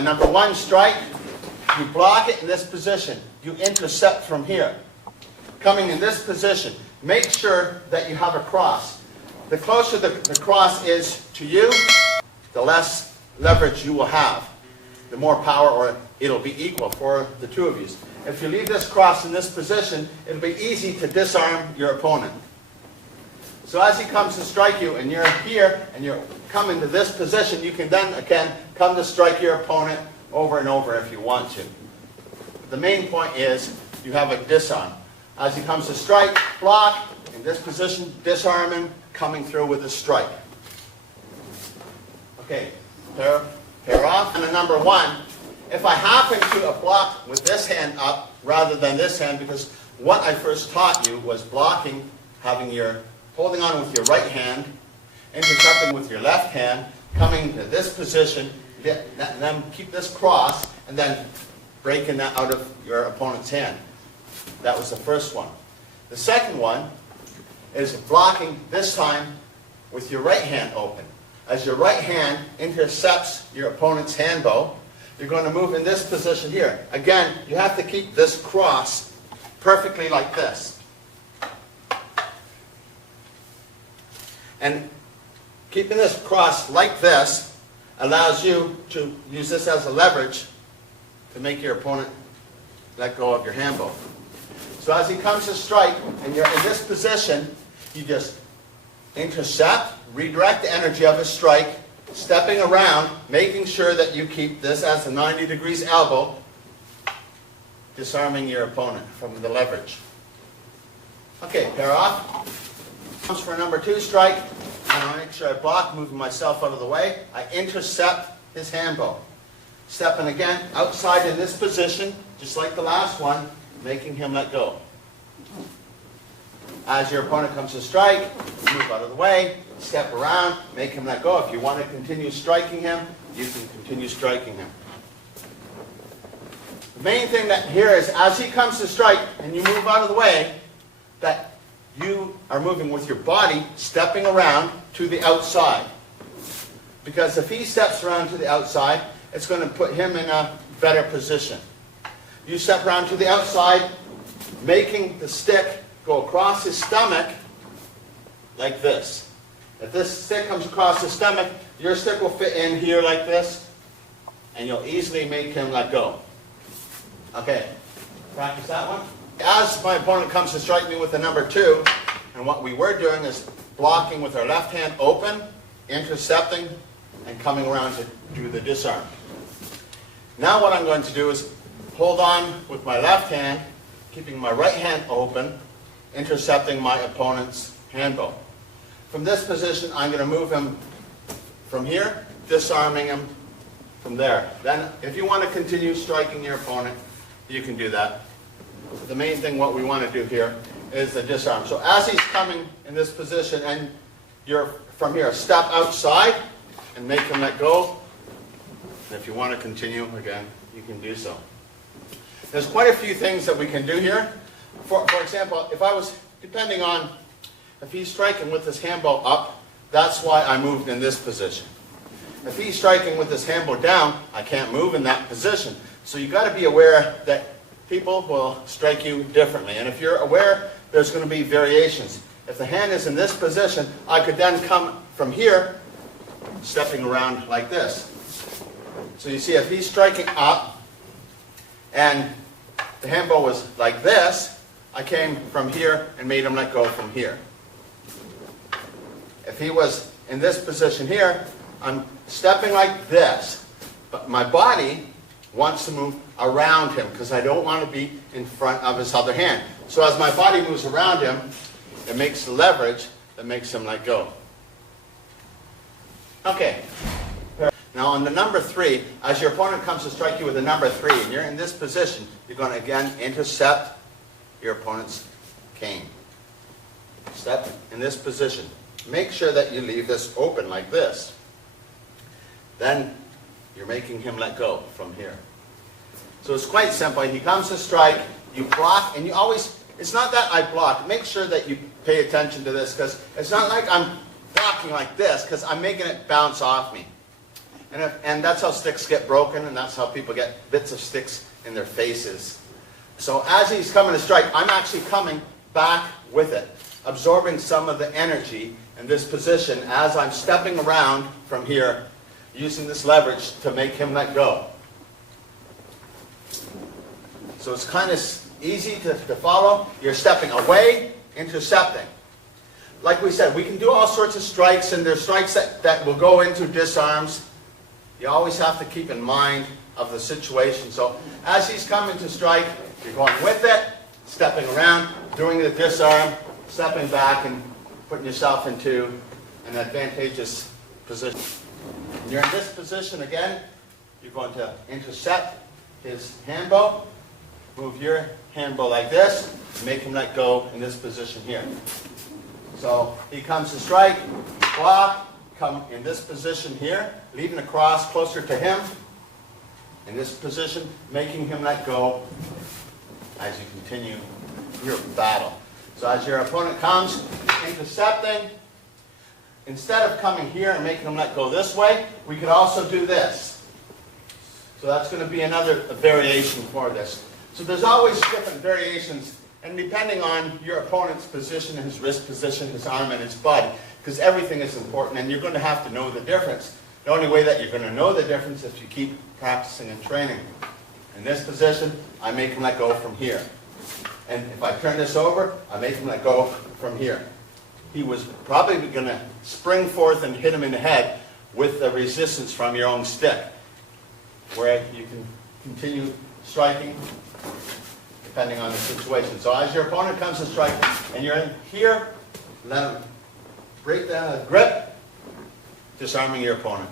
a number one strike, you block it in this position. You intercept from here. Coming in this position, make sure that you have a cross. The closer the cross is to you, the less leverage you will have. The more power, or it'll be equal for the two of you. If you leave this cross in this position, it'll be easy to disarm your opponent. So as he comes to strike you, and you're here, and you're coming to this position, you can then, again, come to strike your opponent over and over if you want to. The main point is you have a disarm. As he comes to strike, block, in this position, disarm him, coming through with a strike. Okay, pair off. And the number one, if I happen to block with this hand up rather than this hand, because what I first taught you was blocking, holding on with your right hand, intercepting with your left hand, coming to this position, and then keep this cross, and then breaking that out of your opponent's hand. That was the first one. The second one is blocking, this time with your right hand open. As your right hand intercepts your opponent's hand bow, you're going to move in this position here. Again, you have to keep this cross perfectly like this. And keeping this cross like this allows you to use this as a leverage to make your opponent let go of your hand bow. So as he comes to strike, and you're in this position, you just intercept, redirect the energy of his strike, stepping around, making sure that you keep this as a 90 degrees elbow, disarming your opponent from the leverage. Okay, pair off. Comes for a number two strike, and I make sure I block, moving myself out of the way. I intercept his hand bow. Stepping again outside in this position, just like the last one, making him let go. As your opponent comes to strike, move out of the way, step around, make him let go. If you want to continue striking him, you can continue striking him. The main thing that here is, as he comes to strike and you move out of the way, that you are moving with your body, stepping around to the outside. Because if he steps around to the outside, it's going to put him in a better position. You step around to the outside, making the stick go across his stomach like this. If this stick comes across his stomach, your stick will fit in here like this, and you'll easily make him let go. Okay, practice that one. As my opponent comes to strike me with the number two, and what we were doing is blocking with our left hand open, intercepting, and coming around to do the disarm. Now what I'm going to do is hold on with my left hand, keeping my right hand open, intercepting my opponent's hand bow. From this position, I'm going to move him from here, disarming him from there. Then, if you want to continue striking your opponent, you can do that. The main thing what we want to do here is the disarm. So as he's coming in this position, and you're from here, step outside and make him let go. And if you want to continue, again, you can do so. There's quite a few things that we can do here. For example, if I was, depending on, if he's striking with his hand bow up, that's why I moved in this position. If he's striking with his hand bow down, I can't move in that position. So you've got to be aware that people will strike you differently. And if you're aware, there's going to be variations. If the hand is in this position, I could then come from here, stepping around like this. So you see, if he's striking up, and the hand bow was like this, I came from here and made him let go from here. If he was in this position here, I'm stepping like this, but my body wants to move around him because I don't want to be in front of his other hand. So as my body moves around him, it makes the leverage that makes him let go. Okay. Now on the number three, as your opponent comes to strike you with a number three, and you're in this position, you're going to again intercept your opponent's cane. Step in this position. Make sure that you leave this open like this. Then you're making him let go from here. So it's quite simple. He comes to strike, you block, and you always, it's not that I block. Make sure that you pay attention to this, because it's not like I'm blocking like this, because I'm making it bounce off me. And that's how sticks get broken, and that's how people get bits of sticks in their faces. So as he's coming to strike, I'm actually coming back with it, absorbing some of the energy in this position as I'm stepping around from here, using this leverage to make him let go. So it's kind of easy to follow. You're stepping away, intercepting. Like we said, we can do all sorts of strikes, and there's strikes that will go into disarms. You always have to keep in mind of the situation. So as he's coming to strike, you're going with it, stepping around, doing the disarm, stepping back, and putting yourself into an advantageous position. When you're in this position again, you're going to intercept his hand bow, move your hand bow like this, and make him let go in this position here. So he comes to strike, block, come in this position here, leading the cross closer to him, in this position, making him let go as you continue your battle. So as your opponent comes, intercepting, instead of coming here and making him let go this way, we could also do this. So that's going to be another variation for this. So there's always different variations, and depending on your opponent's position, his wrist position, his arm, and his body, because everything is important, and you're going to have to know the difference. The only way that you're going to know the difference is if you keep practicing and training. In this position, I make him let go from here. And if I turn this over, I make him let go from here. He was probably going to spring forth and hit him in the head with the resistance from your own stick, where you can continue striking depending on the situation. So as your opponent comes to strike, and you're in here, let him break down a grip, disarming your opponent.